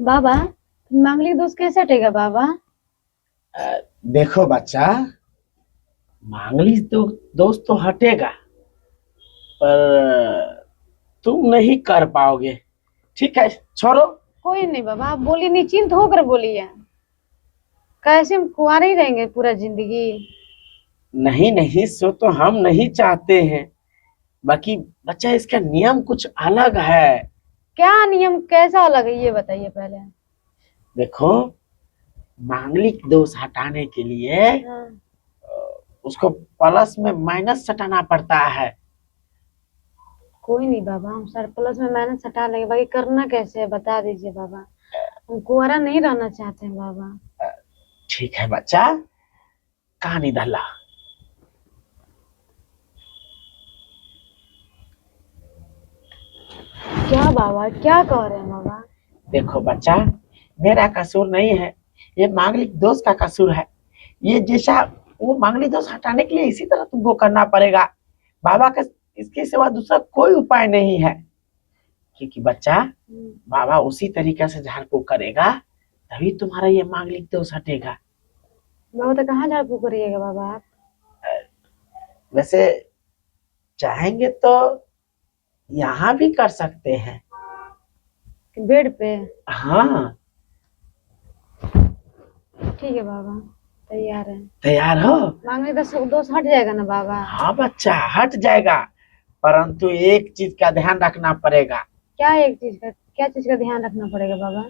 बाबा, मांगलिक दोष कैसे हटेगा बाबा? देखो बच्चा, मांगलिक दोष तो हटेगा, पर तुम नहीं कर पाओगे। ठीक है, छोड़ो। कोई नहीं बाबा, आप बोलिए, निश्चिंत होकर बोलिए। कैसे हम कुंवारे ही रहेंगे पूरा जिंदगी? नहीं नहीं, सो तो हम नहीं चाहते हैं। बाकी बच्चा, इसका नियम कुछ अलग है। क्या नियम, कैसा अलग है ये बताइए पहले। देखो, मांगलिक दोष हटाने के लिए हाँ। उसको प्लस में माइनस सटाना पड़ता है। कोई नहीं बाबा, हम सर प्लस में माइनस हटा लेंगे, बाकी करना कैसे है बता दीजिए बाबा। हम कुंवारा नहीं रहना चाहते हैं बाबा। ठीक है बच्चा, कहानी दल्ला। क्या बाबा, क्या कह रहे हैं बाबा? देखो बच्चा, मेरा कसूर नहीं है, ये मांगलिक दोष का कसूर है। ये जैसा वो मांगलिक दोष हटाने के लिए इसी तरह तुमको करना पड़ेगा। बाबा का इसके सिवा दूसरा कोई उपाय नहीं है। क्योंकि बच्चा, बाबा उसी तरीके से झाड़ फूक करेगा, तभी तुम्हारा ये मांगलिक दोष हटेगा। बाबा तो कहाँ झाड़ फूक करिएगा बाबा आप? वैसे चाहेंगे तो यहाँ भी कर सकते हैं। बेड पे? हाँ। ठीक है बाबा, तैयार है। तैयार हो? मांगलिक दोष हट जाएगा ना बाबा? हाँ बच्चा, हट जाएगा, परंतु एक चीज का ध्यान रखना पड़ेगा। क्या चीज का ध्यान रखना पड़ेगा बाबा?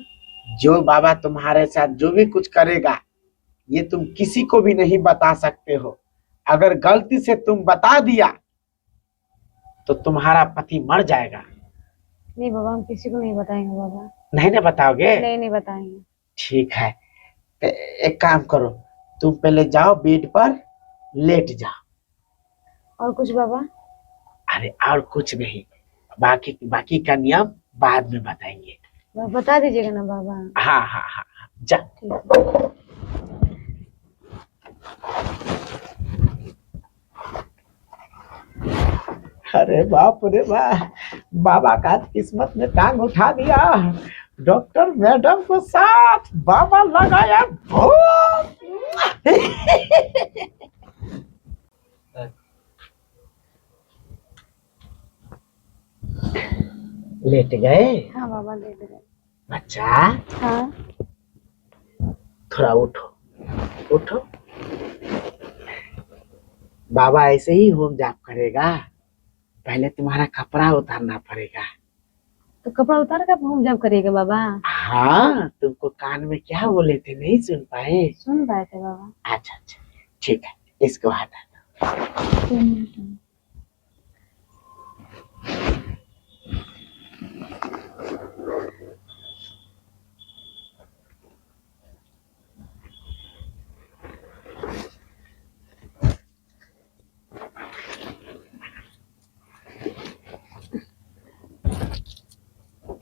जो बाबा तुम्हारे साथ जो भी कुछ करेगा, ये तुम किसी को भी नहीं बता सकते हो। अगर गलती से तुम बता दिया तो तुम्हारा पति मर जाएगा। नहीं बाबा, हम किसी को नहीं बताएंगे बाबा। नहीं ना बताओगे? नहीं, नहीं बताएंगे। ठीक है, एक काम करो, तुम पहले जाओ बेड पर लेट जाओ। और कुछ बाबा? अरे और कुछ नहीं, बाकी बाकी का नियम बाद में बताएंगे। बता दीजिएगा ना बाबा। हाँ हाँ हाँ हाँ, जा। ठीक है। अरे बाप रे बाप, बाबा का किस्मत में टांग उठा दिया। डॉक्टर मैडम को साथ बाबा लगाया भूत। लेट गए? हाँ बाबा, ले ले। बच्चा, हाँ। थोड़ा उठो, उठो। बाबा ऐसे ही होम जाप करेगा, पहले तुम्हारा कपड़ा उतारना पड़ेगा। तो कपड़ा उतार कर हम जब करिएगा बाबा? हाँ, तुमको कान में क्या बोले थे, नहीं सुन पाए? सुन पाए थे बाबा। अच्छा अच्छा, ठीक है, इसको हटा दो।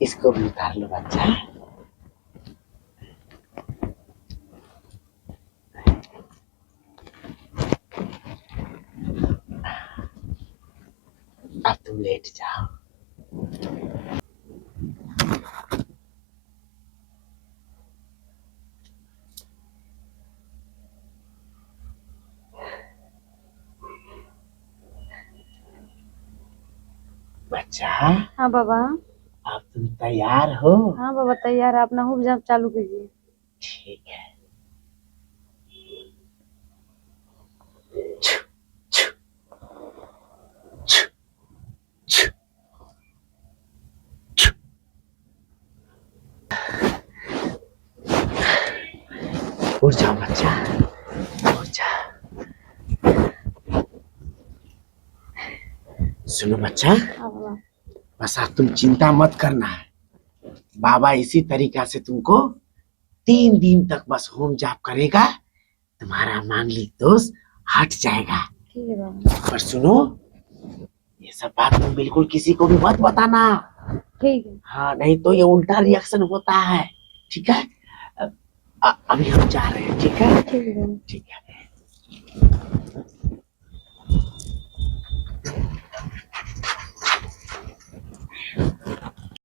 इसको भी उतार लो बच्चा। अब तुम लेट जाओ। बच्चा, हाँ बाबा। अब तुम तैयार हो? हाँ बाबा, तैयार है, अपना हुब जब चालू कीजिए। ठीक है। छू, छू, छू, छू, छू। उठ जाओ बच्चा, उठ जाओ। सुनो बच्चा, हाँ बाबा। बस आप तुम चिंता मत करना है। बाबा इसी तरीका से तुमको 3 दिन तक बस होम जाप करेगा, तुम्हारा मांगलिक दोष हट जाएगा। ठीक है बाबा। पर सुनो, ये सब बात तुम बिल्कुल किसी को भी मत बताना। ठीक है। हाँ, नहीं तो ये उल्टा रिएक्शन होता है। ठीक है, अभी हम जा रहे हैं। ठीक है? ठीक है। ठीक है।